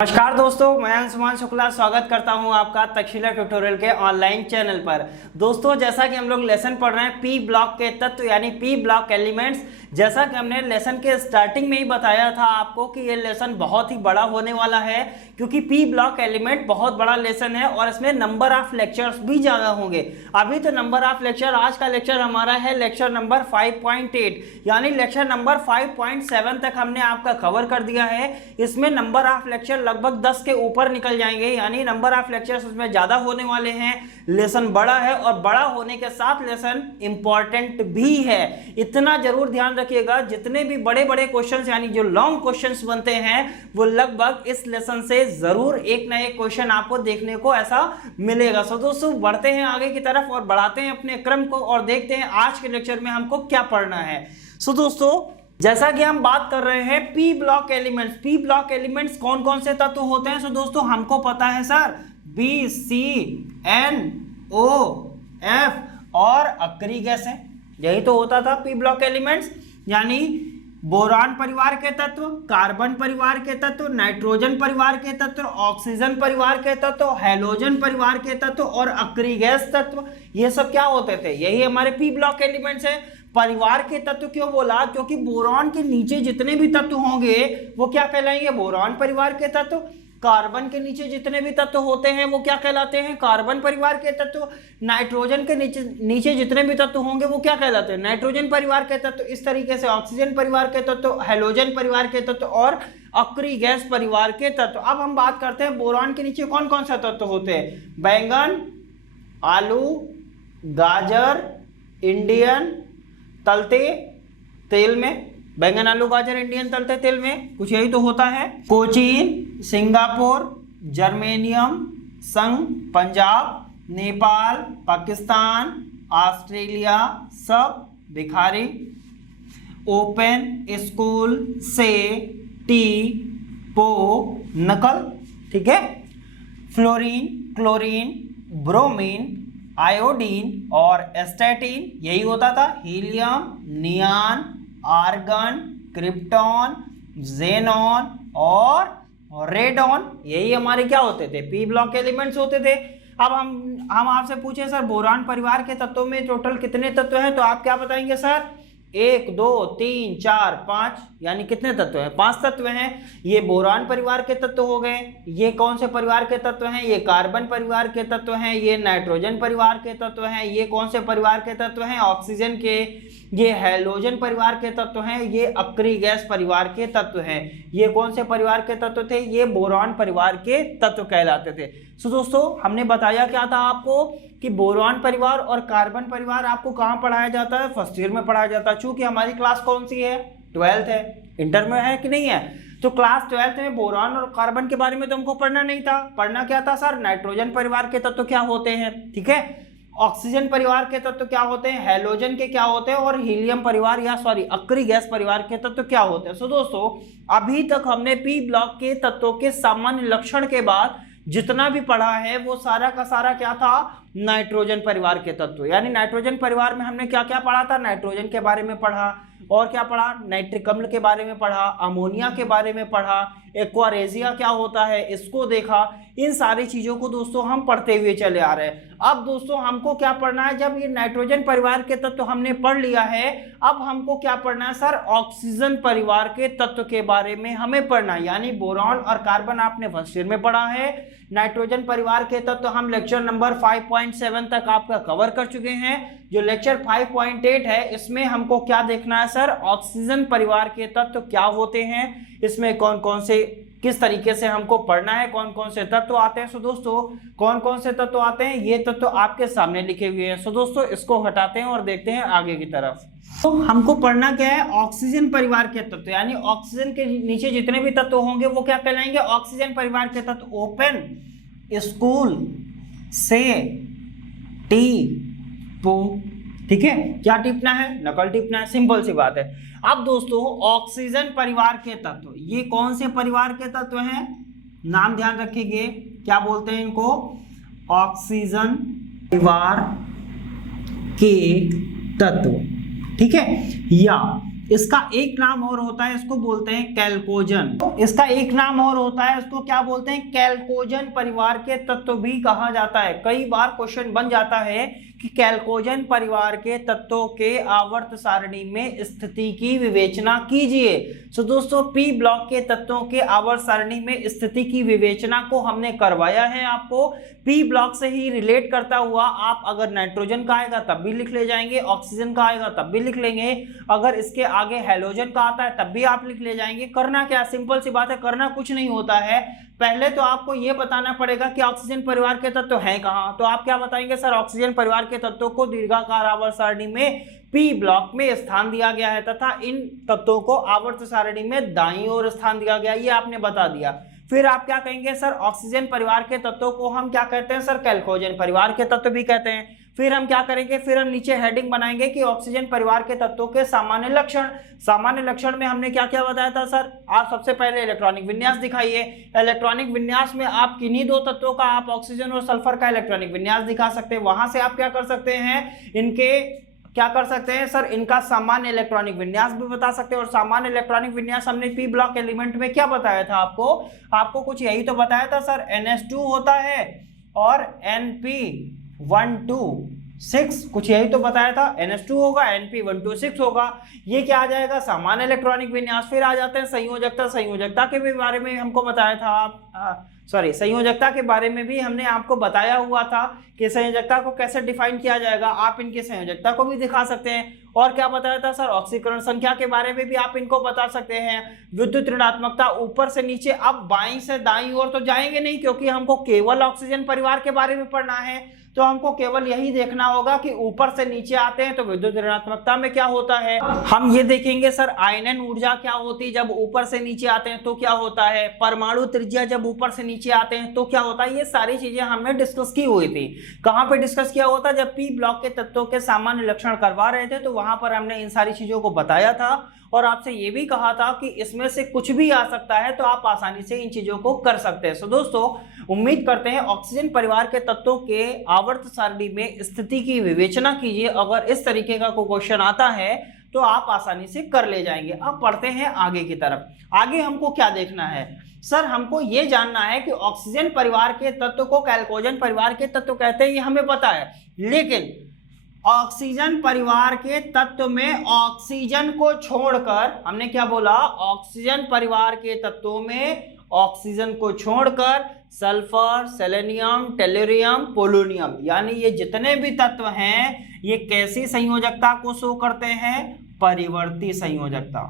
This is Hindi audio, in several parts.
नमस्कार दोस्तों, मैं अंशुमान शुक्ला स्वागत करता हूं आपका तक्षशिला ट्यूटोरियल के ऑनलाइन चैनल पर। दोस्तों, जैसा कि हम लोग लेसन पढ़ रहे हैं पी ब्लॉक के तत्व यानी पी ब्लॉक एलिमेंट्स, जैसा कि हमने लेसन के स्टार्टिंग में ही बताया था आपको कि ये लेसन बहुत ही बड़ा होने वाला है, क्योंकि पी ब्लॉक एलिमेंट बहुत बड़ा लेसन है और इसमें नंबर ऑफ लेक्चर्स भी ज़्यादा होंगे। अभी तो नंबर ऑफ लेक्चर, आज का लेक्चर हमारा है लेक्चर नंबर 5.8, यानी लेक्चर नंबर 5.7 तक हमने आपका कवर कर दिया है। इसमें नंबर ऑफ लेक्चर लगभग 10 के ऊपर निकल जाएंगे, यानी नंबर ऑफ लेक्चर्स उसमें ज़्यादा होने वाले हैं। लेसन बड़ा है और बड़ा होने के साथ लेसन इंपॉर्टेंट भी है। इतना जरूर ध्यान रखिएगा, जितने भी बड़े बड़े क्वेश्चंस यानी जो लॉन्ग क्वेश्चंस बनते हैं वो लगभग इस लेसन से जरूर एक ना एक क्वेश्चन आपको देखने को ऐसा मिलेगा। सो दोस्तों, बढ़ते हैं आगे की तरफ और बढ़ाते हैं अपने क्रम को और देखते हैं आज के लेक्चर में हमको क्या पढ़ना है। सो दोस्तों, जैसा कि हम बात कर रहे हैं P block elements, P block elements कौन कौन से तत्व होते हैं। सो दोस्तों, हमको पता है सर B C N O F और अक्री गैस है, यही तो होता था पी ब्लॉक एलिमेंट्स, यानी बोरान परिवार के तत्व, कार्बन परिवार के तत्व, नाइट्रोजन परिवार के तत्व, ऑक्सीजन परिवार के तत्व, हैलोजन परिवार के तत्व और अक्री गैस तत्व। ये सब क्या होते थे? यही हमारे पी ब्लॉक एलिमेंट्स है। परिवार के तत्व क्यों बोला? क्योंकि बोरान के नीचे जितने भी तत्व होंगे वो क्या कहलाएंगे? बोरान परिवार के तत्व। कार्बन के नीचे जितने भी तत्व होते हैं वो क्या कहलाते हैं? कार्बन परिवार के तत्व। नाइट्रोजन के नीचे जितने भी तत्व होंगे वो क्या कहलाते हैं? नाइट्रोजन परिवार के तत्व। इस तरीके से ऑक्सीजन परिवार के तत्व, हैलोजन परिवार के तत्व और अक्री गैस परिवार के तत्व। अब हम बात करते हैं बोरान के नीचे कौन कौन सा तत्व होते हैं। बैंगन, आलू, गाजर, इंडियन तलते तेल में, बैंगन आलू गाजर इंडियन तलते तेल में, कुछ यही तो होता है। कोचीन, सिंगापुर, जर्मेनियम, संघ, पंजाब, नेपाल, पाकिस्तान, ऑस्ट्रेलिया, सब भिखारी। ओपन, स्कूल, से, टी, पो, नकल, ठीक है। फ्लोरीन, क्लोरीन, ब्रोमीन, आयोडीन और एस्टेटिन, यही होता था। Helium, neon, argon, krypton, xenon और रेडॉन, यही हमारे क्या होते थे? पी ब्लॉक एलिमेंट्स होते थे। अब हम आपसे पूछे सर बोरान परिवार के तत्वों में टोटल कितने तत्व हैं, तो आप क्या बताएंगे सर? 1 2 3 4 5, यानी कितने तत्व हैं? 5 तत्व हैं। ये बोरान परिवार के तत्व हो गए। ये कौन से परिवार के तत्व हैं? ये कार्बन परिवार के तत्व हैं। ये नाइट्रोजन परिवार के तत्व हैं। ये कौन से परिवार के तत्व हैं? ऑक्सीजन के। ये हैलोजन परिवार के तत्व हैं। ये अक्री गैस परिवार के तत्व हैं। ये कौन से परिवार के तत्व थे? ये बोरान परिवार के तत्व कहलाते थे। सो दोस्तों, हमने बताया क्या था आपको कि बोरान परिवार और कार्बन परिवार आपको कहाँ पढ़ाया जाता है? फर्स्ट ईयर में पढ़ाया जाता है। चूंकि हमारी क्लास कौन सी है? 12th है। इंटर में है कि नहीं है? तो क्लास 12th में बोरान और कार्बन के बारे में तो हमको पढ़ना नहीं था। पढ़ना क्या था सर? नाइट्रोजन परिवार के तत्व क्या होते हैं, ठीक है। ऑक्सीजन परिवार के तत्व क्या होते हैं, हैलोजन के क्या होते हैं और हीलियम परिवार या अक्री गैस परिवार के तत्व क्या होते हैं। सो दोस्तों, अभी तक हमने पी ब्लॉक के तत्वों के सामान्य लक्षण के बाद जितना भी पढ़ा है वो सारा का सारा क्या था? नाइट्रोजन परिवार के तत्व। यानी नाइट्रोजन परिवार में हमने क्या क्या पढ़ा था? नाइट्रोजन के बारे में पढ़ा और क्या पढ़ा? नाइट्रिक अम्ल के बारे में पढ़ा, अमोनिया के बारे में पढ़ा, एक्वारेजिया क्या होता है इसको देखा। इन सारी चीजों को दोस्तों हम पढ़ते हुए चले आ रहे हैं। अब दोस्तों हमको क्या पढ़ना है? जब ये नाइट्रोजन परिवार के तत्व हमने पढ़ लिया है, अब हमको क्या पढ़ना है सर? ऑक्सीजन परिवार के तत्व के बारे में हमें पढ़ना है। यानी बोरान और कार्बन आपने फर्स्ट ईयर में पढ़ा है। नाइट्रोजन परिवार के तत्व हम लेक्चर नंबर 5.7 तक आपका कवर कर चुके हैं। जो लेक्चर 5.8 है इसमें हमको क्या देखना है सर? ऑक्सीजन परिवार के तत्व क्या होते हैं, इसमें कौन कौन से किस तरीके से हमको पढ़ना है, कौन कौन से तत्व आते हैं। सो दोस्तों, कौन कौन से तत्व आते हैं ये तत्व आपके सामने लिखे हुए हैं। सो दोस्तों, इसको हटाते हैं और देखते हैं आगे की तरफ। तो हमको पढ़ना क्या है? ऑक्सीजन परिवार के तत्व, यानी ऑक्सीजन के नीचे जितने भी तत्व होंगे वो क्या कहलाएंगे? ऑक्सीजन परिवार के तत्व। ओपन, स्कूल, से, टी, पो, ठीक है। क्या टिपना है? नकल टिपना है, सिंपल सी बात है। अब दोस्तों, ऑक्सीजन परिवार के तत्व, ये कौन से परिवार के तत्व हैं? नाम ध्यान रखिए, क्या बोलते हैं इनको? ऑक्सीजन परिवार के तत्व, ठीक है। या इसका एक नाम और होता है, इसको बोलते हैं कैल्कोजन। इसका एक नाम और होता है, इसको क्या बोलते हैं, कैल्कोजन परिवार के तत्व भी कहा जाता है। कई बार क्वेश्चन बन जाता है कि कैल्कोजन परिवार के तत्वों के आवर्त सारणी में स्थिति की विवेचना कीजिए। सो दोस्तों, पी ब्लॉक के तत्वों के आवर्त सारणी में स्थिति की विवेचना को हमने करवाया है आपको। पी ब्लॉक से ही रिलेट करता हुआ आप अगर नाइट्रोजन का आएगा तब भी लिख ले जाएंगे, ऑक्सीजन का आएगा तब भी लिख लेंगे, अगर इसके आगे हेलोजन का आता है तब भी आप लिख ले जाएंगे। करना क्या, सिंपल सी बात है, करना कुछ नहीं होता है। पहले तो आपको यह बताना पड़ेगा कि ऑक्सीजन परिवार के तत्व हैं कहां। तो आप क्या बताएंगे, सर ऑक्सीजन परिवार के तत्वों को दीर्घाकार आवर्त सारणी में पी ब्लॉक में स्थान दिया गया है तथा इन तत्वों को आवर्त सारणी में दाईं ओर स्थान दिया गया, ये आपने बता दिया। फिर आप क्या कहेंगे, सर ऑक्सीजन परिवार के तत्वों को हम क्या कहते हैं, सर कैल्कोजन परिवार के तत्व भी कहते हैं। फिर हम क्या करेंगे, फिर हम नीचे हेडिंग बनाएंगे कि ऑक्सीजन परिवार के तत्वों के सामान्य लक्षण। सामान्य लक्षण में हमने क्या क्या बताया था, सर आप सबसे पहले इलेक्ट्रॉनिक विन्यास दिखाइए। इलेक्ट्रॉनिक विन्यास में आप किन्हीं दो तत्वों का, आप ऑक्सीजन और सल्फर का इलेक्ट्रॉनिक विन्यास दिखा सकते हैं। वहां से आप क्या कर सकते हैं, इनके क्या कर सकते हैं सर, इनका सामान्य इलेक्ट्रॉनिक विन्यास भी बता सकते हैं। और सामान्य इलेक्ट्रॉनिक विन्यास हमने पी ब्लॉक एलिमेंट में क्या बताया था आपको कुछ यही तो बताया था सर, NH2 होता है और NP126, कुछ यही तो बताया था, NH2 होगा, NP126 होगा। ये क्या आ जाएगा, सामान्य इलेक्ट्रॉनिक विन्यास। फिर आ जाते हैं संयोजकता। संयोजकता के भी बारे में हमको बताया था संयोजकता के बारे में भी हमने आपको बताया हुआ था कि संयोजकता को कैसे डिफाइन किया जाएगा। आप इनकी संयोजकता को भी दिखा सकते हैं। और क्या बताया था सर, ऑक्सीकरण संख्या के बारे में भी आप इनको बता सकते हैं। विद्युत ऋणात्मकता ऊपर से नीचे, अब बाईं से दाईं ओर तो जाएंगे नहीं क्योंकि हमको केवल ऑक्सीजन परिवार के बारे में पढ़ना है। तो हमको केवल यही देखना होगा कि ऊपर से नीचे आते हैं तो विद्युत ऋणात्मकता में क्या होता है। हम ये देखेंगे सर आयनन ऊर्जा क्या होती है जब ऊपर से नीचे आते हैं तो क्या होता है, परमाणु त्रिज्या जब ऊपर से नीचे आते हैं तो क्या होता है। ये सारी चीजें हमने डिस्कस की हुई थी। कहां पे डिस्कस किया हुआ था, जब पी ब्लॉक के तत्वों के सामान्य लक्षण करवा रहे थे तो वहां पर हमने इन सारी चीजों को बताया था और आपसे ये भी कहा था कि इसमें से कुछ भी आ सकता है तो आप आसानी से इन चीजों को कर सकते हैं। सो दोस्तों, उम्मीद करते हैं ऑक्सीजन परिवार के तत्वों के आवर्त सारणी में स्थिति की विवेचना कीजिए। अगर इस तरीके का कोई क्वेश्चन आता है तो आप आसानी से कर ले जाएंगे। अब पढ़ते हैं आगे की तरफ। आगे हमको क्या देखना है, सर हमको ये जानना है कि ऑक्सीजन परिवार के तत्व को कैल्कोजन परिवार के तत्व कहते हैं, ये हमें पता है। लेकिन ऑक्सीजन परिवार के तत्व में ऑक्सीजन को छोड़कर, हमने क्या बोला, ऑक्सीजन परिवार के तत्वों में ऑक्सीजन को छोड़कर सल्फर, सेलेनियम, टेलुरियम, पोलोनियम, यानी ये जितने भी तत्व हैं ये कैसी संयोजकता को शो करते हैं, परिवर्ती संयोजकता।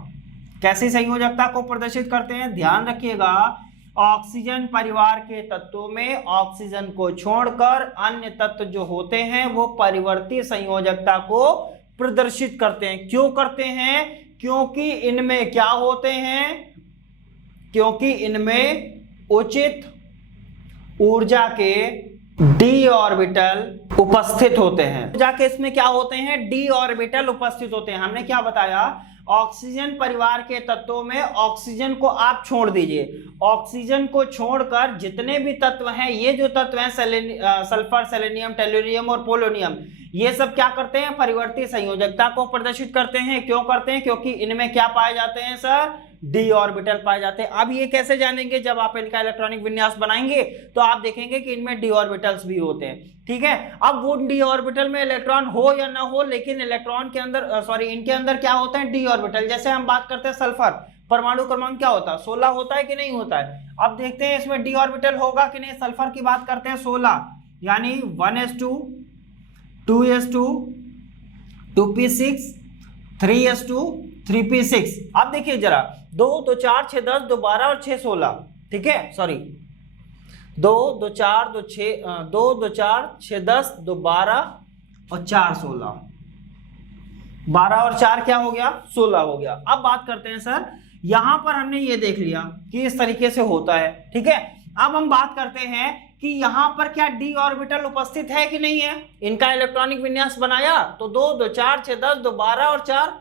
कैसी संयोजकता को प्रदर्शित करते हैं, ध्यान रखिएगा, ऑक्सीजन परिवार के तत्वों में ऑक्सीजन को छोड़कर अन्य तत्व जो होते हैं वो परिवर्ती संयोजकता को प्रदर्शित करते हैं। क्यों करते हैं, क्योंकि इनमें क्या होते हैं, क्योंकि इनमें उचित ऊर्जा के डी ऑर्बिटल उपस्थित होते हैं। ऊर्जा के इसमें क्या होते हैं, डी ऑर्बिटल उपस्थित होते हैं। हमने क्या बताया, ऑक्सीजन परिवार के तत्वों में ऑक्सीजन को आप छोड़ दीजिए, ऑक्सीजन को छोड़कर जितने भी तत्व हैं, ये जो तत्व हैं सल्फर, सेलेनियम, टेलुरियम और पोलोनियम, ये सब क्या करते हैं, परिवर्ती संयोजकता को प्रदर्शित करते हैं। क्यों करते हैं, क्योंकि इनमें क्या पाए जाते हैं सर, डी ऑर्बिटल पाए जाते हैं। अब ये कैसे जानेंगे, जब आप इनका इलेक्ट्रॉनिक विन्यास बनाएंगे तो आप देखेंगे कि इनमें डी ऑर्बिटल्स भी होते हैं। ठीक है, अब वो डी ऑर्बिटल में इलेक्ट्रॉन हो या ना हो, लेकिन इलेक्ट्रॉन के अंदर इनके अंदर क्या होते हैं, डी ऑर्बिटल। जैसे हम बात करते हैं सल्फर, परमाणु क्रमांक क्या होता है, 16 होता है कि नहीं होता है। अब देखते हैं इसमें डी ऑर्बिटल होगा कि नहीं। सल्फर की बात करते हैं 16, यानी 1s2, 2s2, 2p6, 3s2, 3p6। अब देखिए जरा, 2 2 4 6 10 2 12 और 6 16, ठीक है, सॉरी 2 2 4 2 6 2 2 4 6 10 2 12 और 4 16, 12 और 4 क्या हो गया, 16 हो गया। अब बात करते हैं सर, यहां पर हमने ये देख लिया कि इस तरीके से होता है। ठीक है, अब हम बात करते हैं कि यहां पर क्या डी ऑर्बिटल उपस्थित है कि नहीं है। इनका इलेक्ट्रॉनिक विन्यास बनाया तो 2 2 4 6 10 2 12 और 4,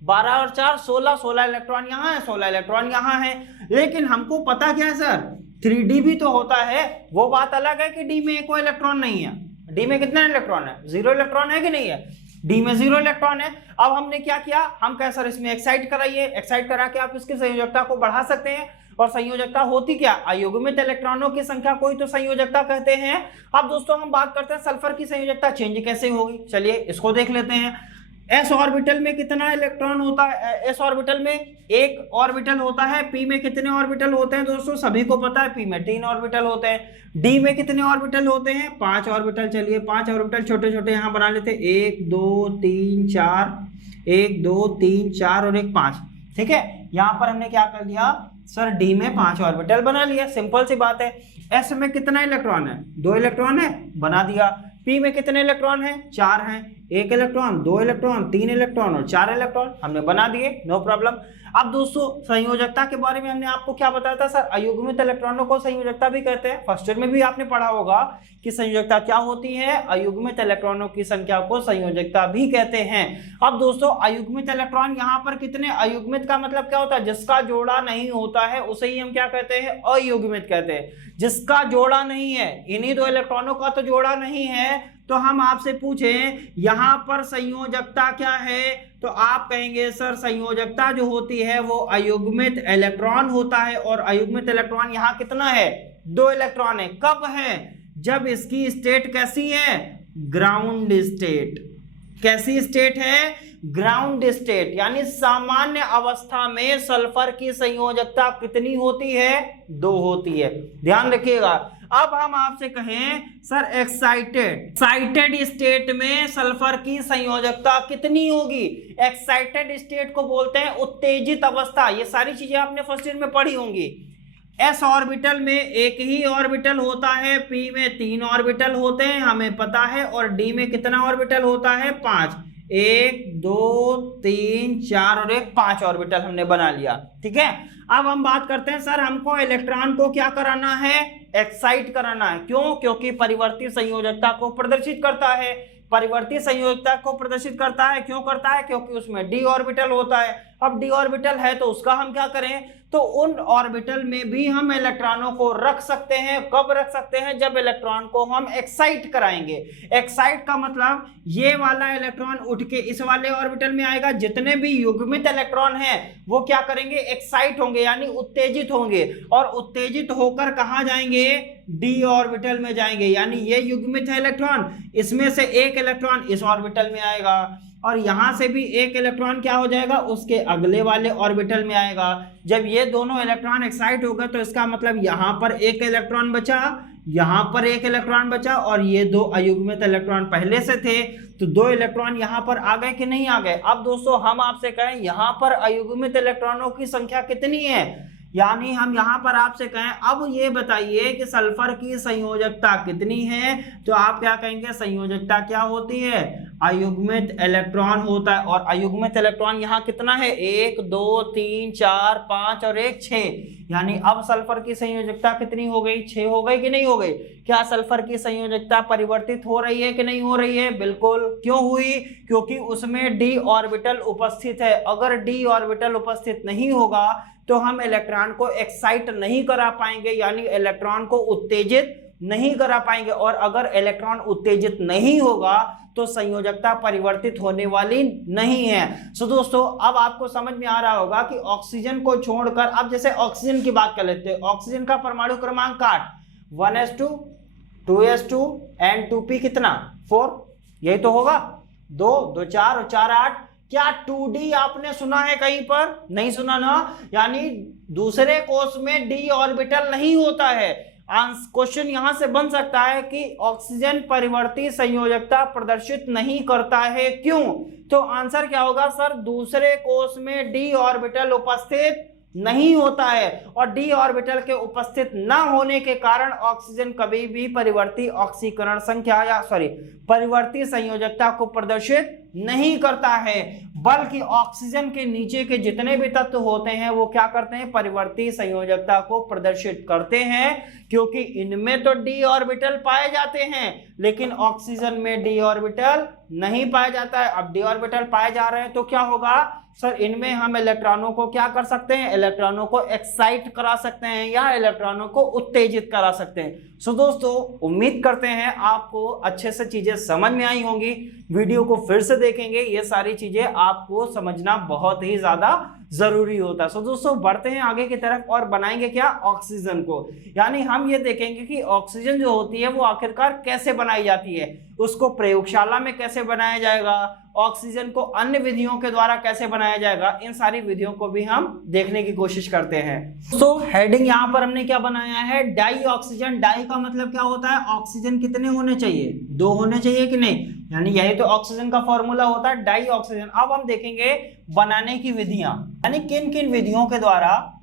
12 और 4 16, 16 इलेक्ट्रॉन यहाँ है, 16 इलेक्ट्रॉन यहाँ है। लेकिन हमको पता क्या है सर, 3d भी तो होता है। वो बात अलग है कि डी में कोई इलेक्ट्रॉन नहीं है। डी में कितना इलेक्ट्रॉन है, 0 इलेक्ट्रॉन है कि नहीं है। डी में 0 इलेक्ट्रॉन है। अब हमने क्या किया, हम कह सर इसमें एक्साइट कराइए, एक्साइट करा के आप इसकी संयोजकता को बढ़ा सकते हैं। और संयोजकता होती क्या, अयुग्मित इलेक्ट्रॉनों की संख्या को ही तो संयोजकता कहते हैं। अब दोस्तों हम बात करते हैं सल्फर की संयोजकता चेंज कैसे होगी, चलिए इसको देख लेते हैं। एस ऑर्बिटल में कितना इलेक्ट्रॉन होता है, एस ऑर्बिटल में एक ऑर्बिटल होता है। पी में कितने ऑर्बिटल होते हैं दोस्तों, सभी को पता है, पी में 3 ऑर्बिटल होते हैं। डी में कितने ऑर्बिटल होते हैं, 5 ऑर्बिटल। चलिए 5 ऑर्बिटल छोटे छोटे यहां बना लेते हैं, 1 2 3 4, 1 2 3 4 और 1 5। ठीक है, यहां पर हमने क्या कर लिया सर, डी में 5 ऑर्बिटल बना लिया, सिंपल सी बात है। एस में कितना इलेक्ट्रॉन है, 2 इलेक्ट्रॉन है, बना दिया। पी में कितने इलेक्ट्रॉन है, 4 हैं, 1 इलेक्ट्रॉन, 2 इलेक्ट्रॉन, 3 इलेक्ट्रॉन और 4 इलेक्ट्रॉन हमने बना दिए, नो प्रॉब्लम। अब दोस्तों संयोजकता के बारे में हमने आपको क्या बताया था सर, अयुग्मित इलेक्ट्रॉनों को संयोजकता भी कहते हैं। फर्स्ट ईयर में भी आपने पढ़ा होगा कि संयोजकता क्या होती है, अयुग्मित इलेक्ट्रॉनों की संख्या को संयोजकता भी कहते हैं। अब दोस्तों अयुग्मित इलेक्ट्रॉन यहाँ पर कितने, अयुग्मित का मतलब क्या होता है, जिसका जोड़ा नहीं होता है उसे ही हम क्या कहते हैं, अयुग्मित कहते हैं। जिसका जोड़ा नहीं है, इन्हीं 2 इलेक्ट्रॉनों का तो जोड़ा नहीं है, तो हम आपसे पूछें यहां पर संयोजकता क्या है, तो आप कहेंगे सर संयोजकता जो होती है वो अयुग्मित इलेक्ट्रॉन होता है। और अयुग्मित इलेक्ट्रॉन यहां कितना है, 2 इलेक्ट्रॉन है। कब है, जब इसकी स्टेट कैसी है, ग्राउंड स्टेट। कैसी स्टेट है, ग्राउंड स्टेट, यानी सामान्य अवस्था में सल्फर की संयोजकता कितनी होती है, 2 होती है, ध्यान रखिएगा। अब हम आपसे कहें सर एक्साइटेड स्टेट में सल्फर की संयोजकता कितनी होगी। एक्साइटेड स्टेट को बोलते हैं उत्तेजित अवस्था, ये सारी चीजें आपने फर्स्ट ईयर में पढ़ी होंगी। एस ऑर्बिटल में एक ही ऑर्बिटल होता है, पी में 3 ऑर्बिटल होते हैं हमें पता है, और डी में कितना ऑर्बिटल होता है, 5। 1 2 3 4 और 1 5 ऑर्बिटल हमने बना लिया। ठीक है, अब हम बात करते हैं सर हमको इलेक्ट्रॉन को क्या कराना है, एक्साइट कराना है। क्यों, क्योंकि परिवर्ती संयोजकता को प्रदर्शित करता है। परिवर्ती संयोजकता को प्रदर्शित करता है, क्यों करता है, क्योंकि उसमें डी ऑर्बिटल होता है। अब डी ऑर्बिटल है तो उसका हम क्या करें, तो उन ऑर्बिटल में भी हम इलेक्ट्रॉनों को रख सकते हैं। कब रख सकते हैं, जब इलेक्ट्रॉन को हम एक्साइट कराएंगे। एक्साइट का मतलब ये वाला इलेक्ट्रॉन उठ के इस वाले ऑर्बिटल में आएगा, जितने भी युग्मित इलेक्ट्रॉन हैं वो क्या करेंगे, एक्साइट होंगे यानी उत्तेजित होंगे, और उत्तेजित होकर कहां जाएंगे, डी ऑर्बिटल में जाएंगे। यानी ये युग्मित है इलेक्ट्रॉन, इसमें से एक इलेक्ट्रॉन इस ऑर्बिटल में आएगा, और यहां से भी एक इलेक्ट्रॉन क्या हो जाएगा, उसके अगले वाले ऑर्बिटल में आएगा। जब ये दोनों इलेक्ट्रॉन एक्साइट हो गए तो इसका मतलब यहां पर एक इलेक्ट्रॉन बचा, यहां पर एक इलेक्ट्रॉन बचा, और ये 2 अयुग्मित इलेक्ट्रॉन पहले से थे, तो 2 इलेक्ट्रॉन यहां पर आ गए कि नहीं आ गए। अब दोस्तों हम आपसे कहें यहां पर अयुग्मित इलेक्ट्रॉनों की संख्या कितनी है, यानी हम यहां पर आपसे कहें अब ये बताइए कि सल्फर की संयोजकता कितनी है, तो आप क्या कहेंगे, संयोजकता क्या होती है, अयुग्मित इलेक्ट्रॉन होता है। और अयुग्मित इलेक्ट्रॉन यहाँ कितना है, 1 2 3 4 5 और 1 6, यानी अब सल्फर की संयोजकता कितनी हो गई, 6 हो गई कि नहीं हो गई। क्या सल्फर की संयोजकता परिवर्तित हो रही है कि नहीं हो रही है, बिल्कुल। क्यों हुई, क्योंकि उसमें डी ऑर्बिटल उपस्थित है। अगर डी ऑर्बिटल उपस्थित नहीं होगा तो हम इलेक्ट्रॉन को एक्साइट नहीं करा पाएंगे, यानी इलेक्ट्रॉन को उत्तेजित नहीं करा पाएंगे। और अगर इलेक्ट्रॉन उत्तेजित नहीं होगा तो संयोजकता परिवर्तित होने वाली नहीं है। सो दोस्तों अब आपको समझ में आ रहा होगा कि ऑक्सीजन को छोड़कर, अब जैसे ऑक्सीजन की बात कर लेते हैं, ऑक्सीजन का परमाणु क्रमांक काट 1s2 2s2 एंड 2p कितना 4, यही तो होगा, 2 2 4 और 4 8। क्या 2d आपने सुना है कहीं पर, नहीं सुना ना, यानी दूसरे कोष में डी ऑर्बिटल नहीं होता है। क्वेश्चन यहां से बन सकता है कि ऑक्सीजन परिवर्ती संयोजकता प्रदर्शित नहीं करता है, क्यों, तो आंसर क्या होगा सर, दूसरे कोष में डी ऑर्बिटल उपस्थित नहीं होता है, और डी ऑर्बिटल के उपस्थित न होने के कारण ऑक्सीजन कभी भी परिवर्ती ऑक्सीकरण संख्या या परिवर्ती संयोजकता को प्रदर्शित नहीं करता है, बल्कि ऑक्सीजन के नीचे के जितने भी तत्व होते हैं वो क्या करते हैं, परिवर्ती संयोजकता को प्रदर्शित करते हैं, क्योंकि इनमें तो डी ऑर्बिटल पाए जाते हैं लेकिन ऑक्सीजन में डी ऑर्बिटल नहीं पाया जाता है। अब डी ऑर्बिटल पाए जा रहे हैं तो क्या होगा सर, इनमें हम इलेक्ट्रॉनों को क्या कर सकते हैं, इलेक्ट्रॉनों को एक्साइट करा सकते हैं या इलेक्ट्रॉनों को उत्तेजित करा सकते हैं। सो दोस्तों उम्मीद करते हैं आपको अच्छे से चीजें समझ में आई होंगी। वीडियो को फिर से देखेंगे, ये सारी चीजें आपको समझना बहुत ही ज्यादा जरूरी होता है। सो दोस्तों बढ़ते हैं आगे की तरफ और बनाएंगे क्या, ऑक्सीजन को। यानी हम ये देखेंगे कि ऑक्सीजन जो होती है वो आखिरकार कैसे बनाई जाती है, उसको प्रयोगशाला में कैसे बनाया जाएगा, ऑक्सीजन को अन्य विधियों के द्वारा कैसे बनाया जाएगा, इन सारी विधियों को भी हम देखने की कोशिश करते हैं। तो हेडिंग यहाँ पर हमने क्या बनाया है, डाई ऑक्सीजन। डाई का मतलब क्या होता है, ऑक्सीजन कितने होने चाहिए, 2 होने चाहिए कि नहीं, यानी यही तो ऑक्सीजन का फॉर्मूला होता है, डाई ऑक्सीजन। अब हम देखेंगे बनाने की विधियां, यानी किन किन विधियों के द्वारा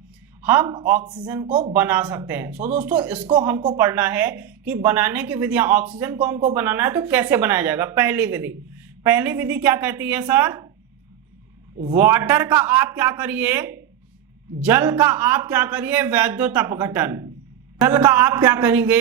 हम ऑक्सीजन को बना सकते हैं। सो दोस्तों इसको हमको पढ़ना है कि बनाने की विधियां, ऑक्सीजन को हमको बनाना है तो कैसे बनाया जाएगा। पहली विधि क्या कहती है सर, वाटर का आप क्या करिए, जल का आप क्या करिए वैद्युत अपघटन। जल का आप क्या करेंगे,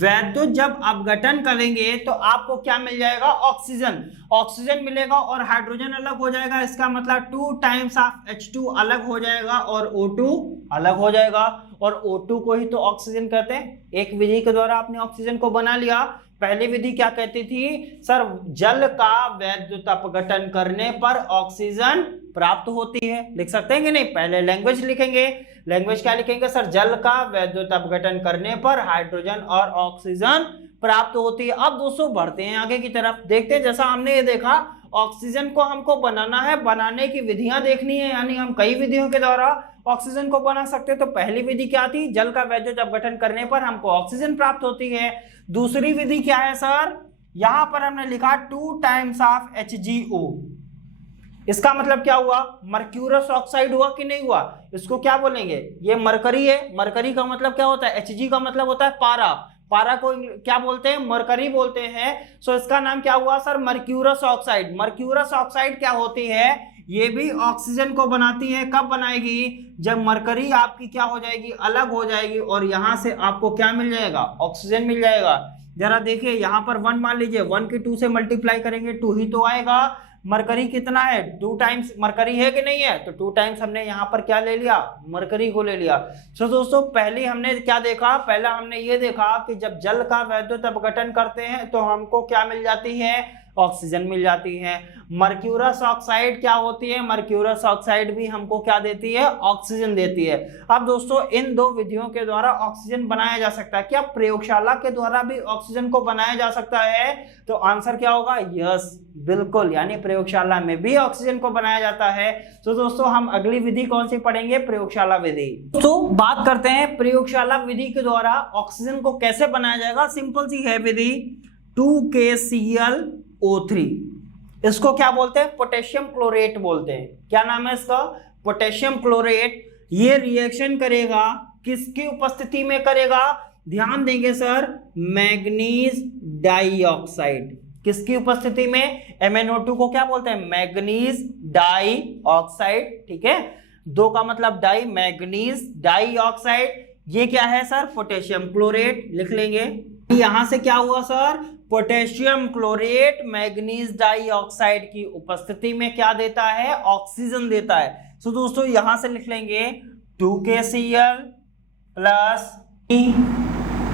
वैद्युत जब अपघटन करेंगे तो आपको क्या मिल जाएगा, ऑक्सीजन मिलेगा और हाइड्रोजन अलग हो जाएगा। इसका मतलब 2 टाइम्स ऑफ H2 अलग हो जाएगा और O2 अलग हो जाएगा, और O2 को ही तो ऑक्सीजन कहते हैं। एक विधि के द्वारा आपने ऑक्सीजन को बना लिया। पहली विधि क्या कहती थी सर, जल का वैद्युत अपघटन करने पर ऑक्सीजन प्राप्त होती है। लिख सकते हैं कि नहीं, पहले लैंग्वेज लिखेंगे। लैंग्वेज क्या लिखेंगे सर, जल का वैद्युत अपघटन करने पर हाइड्रोजन और ऑक्सीजन प्राप्त होती है। अब दोस्तों बढ़ते हैं आगे की तरफ, देखते हैं जैसा हमने ये देखा ऑक्सीजन को हमको बनाना है, बनाने की विधियां देखनी है, यानी हम कई विधियों के द्वारा ऑक्सीजन को बना सकते हैं। तो पहली विधि क्या थी, जल का वैद्युत अपघटन करने पर हमको ऑक्सीजन प्राप्त होती है। दूसरी विधि क्या है सर, यहां पर हमने लिखा 2 टाइम्स ऑफ HgO। इसका मतलब क्या हुआ, मर्क्यूरस ऑक्साइड हुआ कि नहीं हुआ। इसको क्या बोलेंगे, ये मरकरी है। मरकरी का मतलब क्या होता है, Hg का मतलब होता है पारा। पारा को क्या बोलते हैं, मरकरी बोलते हैं। सो इसका नाम क्या हुआ sir, mercurous oxide. Mercurous oxide क्या होती है, ये भी ऑक्सीजन को बनाती है। कब बनाएगी, जब मरकरी आपकी क्या हो जाएगी, अलग हो जाएगी, और यहां से आपको क्या मिल जाएगा, ऑक्सीजन मिल जाएगा। जरा देखिए यहाँ पर 1 मान लीजिए, 1 की 2 से मल्टीप्लाई करेंगे 2 ही तो आएगा। मरकरी कितना है, 2 टाइम्स मरकरी है कि नहीं है, तो 2 टाइम्स हमने यहाँ पर क्या ले लिया, मरकरी को ले लिया। सो दोस्तों पहले हमने क्या देखा, पहला हमने ये देखा कि जब जल का वैद्युत अपघटन करते हैं तो हमको क्या मिल जाती है, ऑक्सीजन मिल जाती है। मर्क्यूरस ऑक्साइड क्या होती है, मर्क्यूरस ऑक्साइड भी हमको क्या देती है, ऑक्सीजन देती है। अब दोस्तों इन 2 विधियों के द्वारा ऑक्सीजन बनाया जा सकता है। क्या प्रयोगशाला के द्वारा भी ऑक्सीजन को बनाया जा सकता है, तो आंसर क्या होगा, यस बिल्कुल, यानी प्रयोगशाला में भी ऑक्सीजन को बनाया जाता है। तो दोस्तों हम अगली विधि कौन सी पढ़ेंगे, प्रयोगशाला विधि। तो बात करते हैं प्रयोगशाला विधि के द्वारा ऑक्सीजन को कैसे बनाया जाएगा। सिंपल सी है विधि, 2KClO3। इसको क्या बोलते हैं, पोटेशियम क्लोरेट बोलते हैं। क्या नाम है इसका, पोटेशियम क्लोरेट। ये रिएक्शन करेगा, किसकी उपस्थिति में करेगा, ध्यान देंगे सर, मैग्नीज डाइऑक्साइड। किसकी उपस्थिति में, MnO2 को क्या बोलते हैं, मैग्नीज डाइऑक्साइड। ठीक है, 2 का मतलब डाई, मैग्नीज डाइऑक्साइड। ये क्या है सर, पोटेशियम क्लोरेट। लिख लेंगे, यहां से क्या हुआ sir, potassium chlorate manganese dioxide की उपस्थिति में क्या देता है, ऑक्सीजन देता है। सो दोस्तों यहां से लिख लेंगे 2KCl प्लस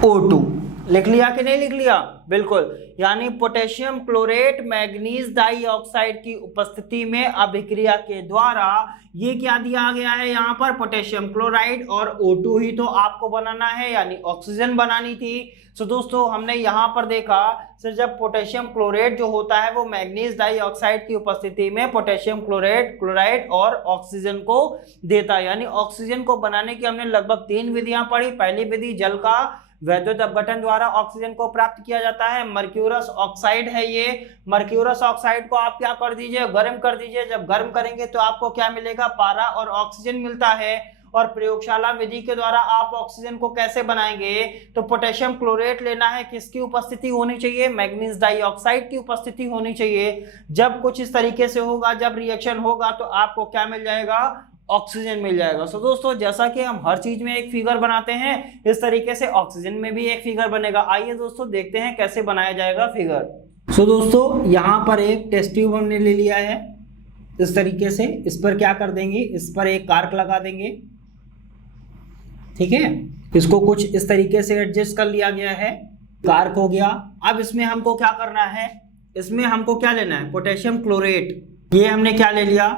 O2। लिख लिया कि नहीं लिख लिया, बिल्कुल। यानी पोटेशियम क्लोरेट मैग्नीज डाइऑक्साइड की उपस्थिति में अभिक्रिया के द्वारा ये क्या दिया गया है, यहाँ पर पोटेशियम क्लोराइड, और O2 ही तो आपको बनाना है, यानी ऑक्सीजन बनानी थी। सो दोस्तों हमने यहाँ पर देखा सर, जब पोटेशियम क्लोरेट जो होता है वो मैग्नीज डाइऑक्साइड की उपस्थिति में पोटेशियम क्लोराइड और ऑक्सीजन को देता है। यानी ऑक्सीजन को बनाने की हमने लगभग 3 विधियां पढ़ी। पहली विधि, जल का वैद्युत अपघटन द्वारा ऑक्सीजन को प्राप्त किया जाता है। मर्क्यूरस ऑक्साइड है ये। मर्क्यूरस ऑक्साइड को आप क्या कर दीजिए, गर्म कर दीजिए। जब गर्म करेंगे तो आपको क्या मिलेगा, पारा और ऑक्सीजन मिलता है। और प्रयोगशाला विधि के द्वारा आप ऑक्सीजन को कैसे बनाएंगे, तो पोटेशियम क्लोरेट लेना है, किसकी उपस्थिति होनी चाहिए, मैग्नीज डाइऑक्साइड की उपस्थिति होनी चाहिए। जब कुछ इस तरीके से होगा, जब रिएक्शन होगा तो आपको क्या मिल जाएगा, ऑक्सीजन मिल जाएगा। सो दोस्तों जैसा कि हम हर चीज में एक फिगर बनाते हैं, इस तरीके से ऑक्सीजन में भी एक फिगर बनेगा। आइए दोस्तों देखते हैं कैसे बनाया जाएगा फिगर। सो दोस्तों यहाँ पर एक टेस्ट ट्यूब हमने ले लिया है इस तरीके से। इस पर क्या कर देंगे, इस पर एक कार्क लगा देंगे, ठीक है। इसको कुछ इस तरीके से एडजस्ट कर लिया गया है, कार्क हो गया। अब इसमें हमको क्या करना है, इसमें हमको क्या लेना है, पोटेशियम क्लोरेट। ये हमने क्या ले लिया,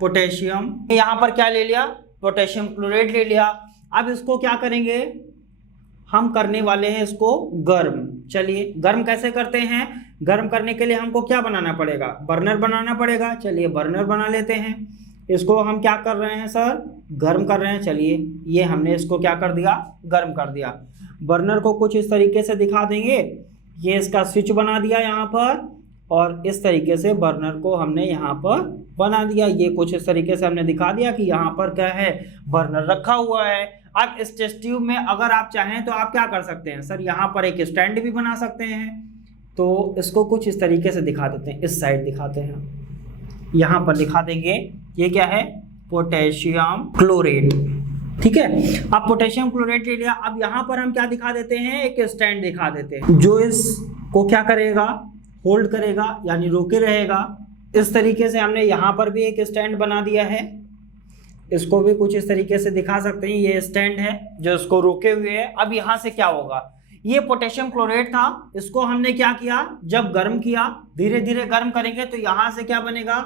पोटेशियम। यहाँ पर क्या ले लिया, पोटेशियम क्लोरेट ले लिया। अब इसको क्या करेंगे, हम करने वाले हैं इसको गर्म। चलिए गर्म कैसे करते हैं, गर्म करने के लिए हमको क्या बनाना पड़ेगा, बर्नर बनाना पड़ेगा। चलिए बर्नर बना लेते हैं। इसको हम क्या कर रहे हैं सर, गर्म कर रहे हैं। चलिए ये हमने इसको क्या कर दिया, गर्म कर दिया। बर्नर को कुछ इस तरीके से दिखा देंगे। ये इसका स्विच बना दिया यहाँ पर, और इस तरीके से बर्नर को हमने यहाँ पर बना दिया। ये कुछ इस तरीके से हमने दिखा दिया कि यहाँ पर क्या है, बर्नर रखा हुआ है। अब इस टेस्ट ट्यूब में अगर आप चाहें तो आप क्या कर सकते हैं सर, यहाँ पर एक स्टैंड भी बना सकते हैं। तो इसको कुछ इस तरीके से दिखा देते हैं, इस साइड दिखाते हैं, यहाँ पर दिखा देंगे। ये क्या है, पोटेशियम क्लोरेट, ठीक है। अब पोटेशियम क्लोरेट ले लिया। अब यहाँ पर हम क्या दिखा देते हैं, एक स्टैंड दिखा देते हैं जो इसको क्या करेगा, होल्ड करेगा, यानी रोके रहेगा। इस तरीके से हमने यहाँ पर भी एक स्टैंड बना दिया है। इसको भी कुछ इस तरीके से दिखा सकते हैं। ये स्टैंड है जो इसको रोके हुए है। अब यहाँ से क्या होगा, ये पोटेशियम क्लोरेट था, इसको हमने क्या किया, जब गर्म किया, धीरे धीरे गर्म करेंगे तो यहाँ से क्या बनेगा,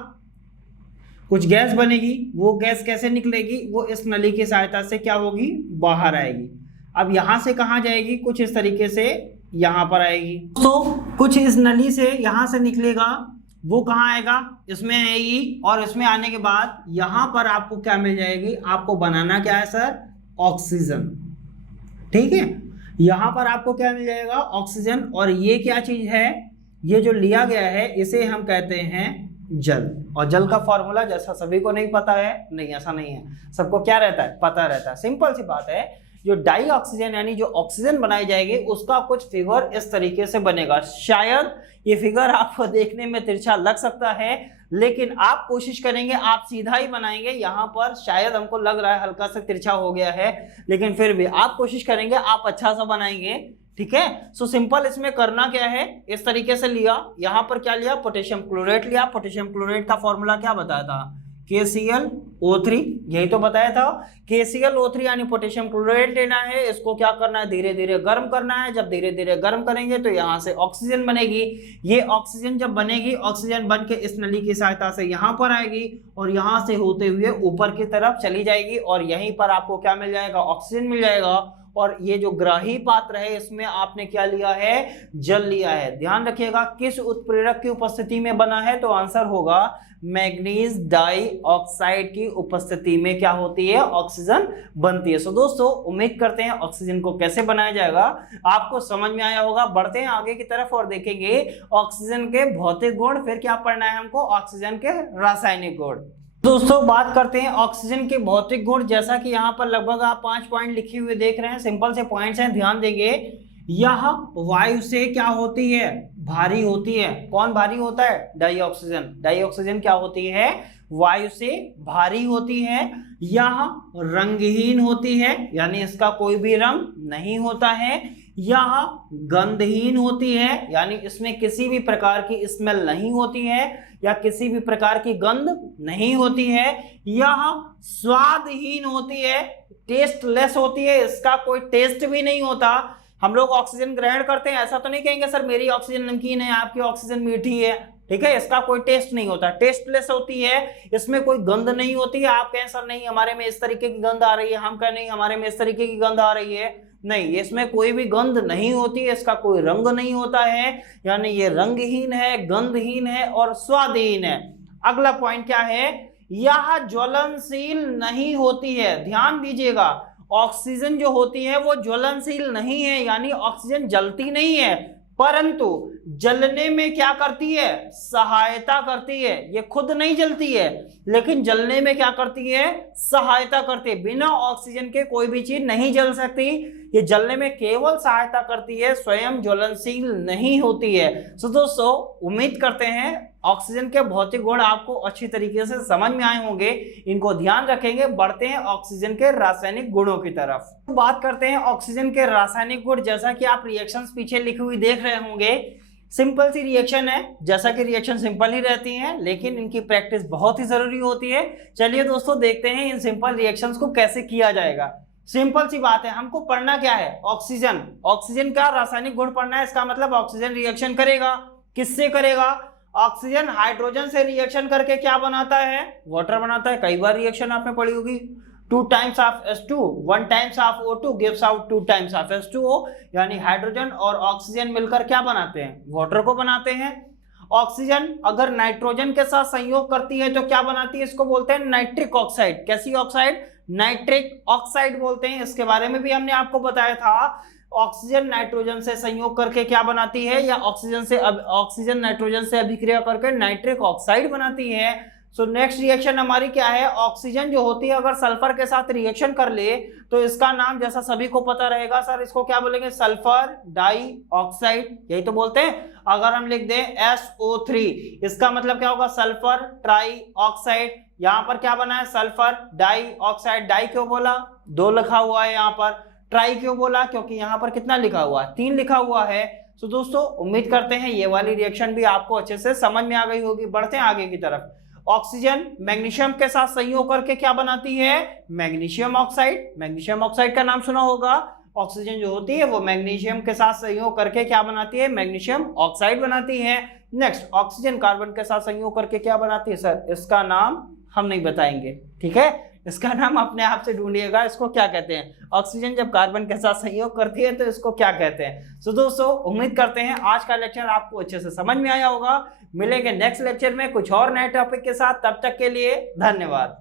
कुछ गैस बनेगी। वो गैस कैसे निकलेगी, वो इस नली की सहायता से क्या होगी, बाहर आएगी। अब यहाँ से कहाँ जाएगी, कुछ इस तरीके से यहाँ पर आएगी। तो कुछ इस नली से यहाँ से निकलेगा, वो कहाँ आएगा, इसमें आएगी। और इसमें आने के बाद यहाँ पर आपको क्या मिल जाएगी, आपको बनाना क्या है सर, ऑक्सीजन, ठीक है। यहाँ पर आपको क्या मिल जाएगा, ऑक्सीजन। और ये क्या चीज है, ये जो लिया गया है इसे हम कहते हैं जल। और जल का फॉर्मूला जैसा सभी को नहीं पता है, नहीं ऐसा नहीं है, सबको क्या रहता है, पता रहता है। सिंपल सी बात है, जो डाई ऑक्सीजन यानी जो ऑक्सीजन बनाई जाएगी उसका कुछ फिगर इस तरीके से बनेगा। शायद ये फिगर आपको देखने में तिरछा लग सकता है, लेकिन आप कोशिश करेंगे, आप सीधा ही बनाएंगे। यहाँ पर शायद हमको लग रहा है हल्का सा तिरछा हो गया है, लेकिन फिर भी आप कोशिश करेंगे, आप अच्छा सा बनाएंगे, ठीक है। सो सिंपल इसमें करना क्या है, इस तरीके से लिया, यहाँ पर क्या लिया, पोटेशियम क्लोरेट लिया। पोटेशियम क्लोरेट का फॉर्मूला क्या बताया था, KClO3, यही तो बताया था। KClO3 यानी पोटेशियम क्लोराइड लेना है। इसको क्या करना है, धीरे धीरे गर्म करना है। जब धीरे धीरे गर्म करेंगे तो यहाँ से ऑक्सीजन बनेगी। ये ऑक्सीजन जब बनेगी, ऑक्सीजन बन के इस नली की सहायता से यहाँ पर आएगी और यहाँ से होते हुए ऊपर की तरफ चली जाएगी और यहीं पर आपको क्या मिल जाएगा, ऑक्सीजन मिल जाएगा। और ये जो ग्राही पात्र है इसमें आपने क्या लिया है, जल लिया है। ध्यान रखिएगा किस उत्प्रेरक की उपस्थिति में बना है, तो आंसर होगा मैग्नीज डाइऑक्साइड की उपस्थिति में क्या होती है, ऑक्सीजन बनती है। सो दोस्तों उम्मीद करते हैं ऑक्सीजन को कैसे बनाया जाएगा आपको समझ में आया होगा। बढ़ते हैं आगे की तरफ और देखेंगे ऑक्सीजन के भौतिक गुण, फिर क्या पढ़ना है हमको, ऑक्सीजन के रासायनिक गुण। दोस्तों बात करते हैं ऑक्सीजन के भौतिक गुण। जैसा कि यहाँ पर लगभग आप 5 पॉइंट लिखे हुए देख रहे हैं, सिंपल से पॉइंट्स हैं, ध्यान देंगे। यह वायु से क्या होती है, भारी होती है। कौन भारी होता है, डाइऑक्सीजन। डाइऑक्सीजन क्या होती है, वायु से भारी होती है। यह रंगहीन होती है, यानी इसका कोई भी रंग नहीं होता है। यह गंधहीन होती है, यानी इसमें किसी भी प्रकार की स्मेल नहीं होती है या किसी भी प्रकार की गंध नहीं होती है। यह स्वादहीन होती है, टेस्टलेस होती है, इसका कोई टेस्ट भी नहीं होता। हम लोग ऑक्सीजन ग्रहण करते हैं, ऐसा तो नहीं कहेंगे सर मेरी ऑक्सीजन नमकीन है, आपकी ऑक्सीजन मीठी है, ठीक है, इसका कोई टेस्ट नहीं होता, टेस्टलेस होती है, इसमें कोई गंध नहीं होती है। आप कहें सर नहीं हमारे में इस तरीके की गंध आ रही है, हम कहें नहीं हमारे में इस तरीके की गंध आ रही है, नहीं, इसमें कोई भी गंध नहीं होती है, इसका कोई रंग नहीं होता है, यानी ये रंगहीन है, गंधहीन है और स्वादहीन है। अगला पॉइंट क्या है, यह ज्वलनशील नहीं होती है। ध्यान दीजिएगा, ऑक्सीजन जो होती है वो ज्वलनशील नहीं है, यानी ऑक्सीजन जलती नहीं है, परंतु जलने में क्या करती है, सहायता करती है। ये खुद नहीं जलती है, लेकिन जलने में क्या करती है, सहायता करती है। बिना ऑक्सीजन के कोई भी चीज नहीं जल सकती, ये जलने में केवल सहायता करती है, स्वयं ज्वलनशील नहीं होती है। सो दोस्तों उम्मीद करते हैं ऑक्सीजन के भौतिक गुण आपको अच्छी तरीके से समझ में आए होंगे, इनको ध्यान रखेंगे। बढ़ते हैं ऑक्सीजन के रासायनिक गुणों की तरफ। बात करते हैं ऑक्सीजन के रासायनिक गुण। जैसा कि आप रिएक्शंस पीछे लिखी हुई देख रहे होंगे, सिंपल सी रिएक्शन है, जैसा कि रिएक्शन सिंपल ही रहती हैं, लेकिन इनकी प्रैक्टिस बहुत ही जरूरी होती है। चलिए दोस्तों देखते हैं इन सिंपल रिएक्शंस को कैसे किया जाएगा। सिंपल सी बात है, हमको पढ़ना क्या है, ऑक्सीजन। ऑक्सीजन का रासायनिक गुण पढ़ना है, इसका मतलब ऑक्सीजन रिएक्शन करेगा, किससे करेगा, ऑक्सीजन हाइड्रोजन से रिएक्शन करके क्या बनाता है, वाटर बनाता है। कई बार रिएक्शन आपने पढ़ी होगी, 2 times of H2 1 times of O2 gives out 2 times of H2O, यानी हाइड्रोजन और ऑक्सीजन मिलकर क्या बनाते हैं, वाटर को बनाते हैं। ऑक्सीजन अगर नाइट्रोजन के साथ संयोग करती है तो क्या बनाती है, इसको बोलते हैं नाइट्रिक ऑक्साइड। कैसी ऑक्साइड, नाइट्रिक ऑक्साइड बोलते हैं। इसके बारे में भी हमने आपको बताया था। ऑक्सीजन नाइट्रोजन से संयोग करके क्या बनाती है, या ऑक्सीजन नाइट्रोजन से अभिक्रिया करके नाइट्रिक ऑक्साइड बनाती है। सो नेक्स्ट रिएक्शन हमारी क्या है, ऑक्सीजन जो होती है अगर सल्फर के साथ रिएक्शन कर ले तो इसका नाम जैसा सभी को पता रहेगा सर, इसको क्या बोलेंगे, सल्फर डाइऑक्साइड, यही तो बोलते हैं। अगर हम लिख दें SO3, इसका मतलब क्या होगा, सल्फर ट्राइऑक्साइड। यहाँ पर क्या बना है, सल्फर डाइऑक्साइड। डाई क्यों बोला, 2 लिखा हुआ है यहाँ पर। ट्राई क्यों बोला, क्योंकि यहाँ पर कितना लिखा हुआ है, 3 लिखा हुआ है। तो दोस्तों उम्मीद करते हैं ये वाली रिएक्शन भी आपको अच्छे से समझ में आ गई होगी। बढ़ते हैं आगे की तरफ। ऑक्सीजन मैग्नीशियम के साथ संयोग करके क्या बनाती है, मैग्नीशियम ऑक्साइड। मैग्नीशियम ऑक्साइड का नाम सुना होगा। ऑक्सीजन जो होती है वो मैग्नीशियम के साथ संयोग करके क्या बनाती है, मैग्नीशियम ऑक्साइड बनाती है। नेक्स्ट, ऑक्सीजन कार्बन के साथ संयोग करके क्या बनाती है, सर इसका नाम हम नहीं बताएंगे, ठीक है, इसका नाम अपने आप से ढूंढिएगा, इसको क्या कहते हैं। ऑक्सीजन जब कार्बन के साथ संयोग करती है तो इसको क्या कहते हैं। तो दोस्तों उम्मीद करते हैं आज का लेक्चर आपको अच्छे से समझ में आया होगा। मिलेंगे नेक्स्ट लेक्चर में कुछ और नए टॉपिक के साथ, तब तक के लिए धन्यवाद।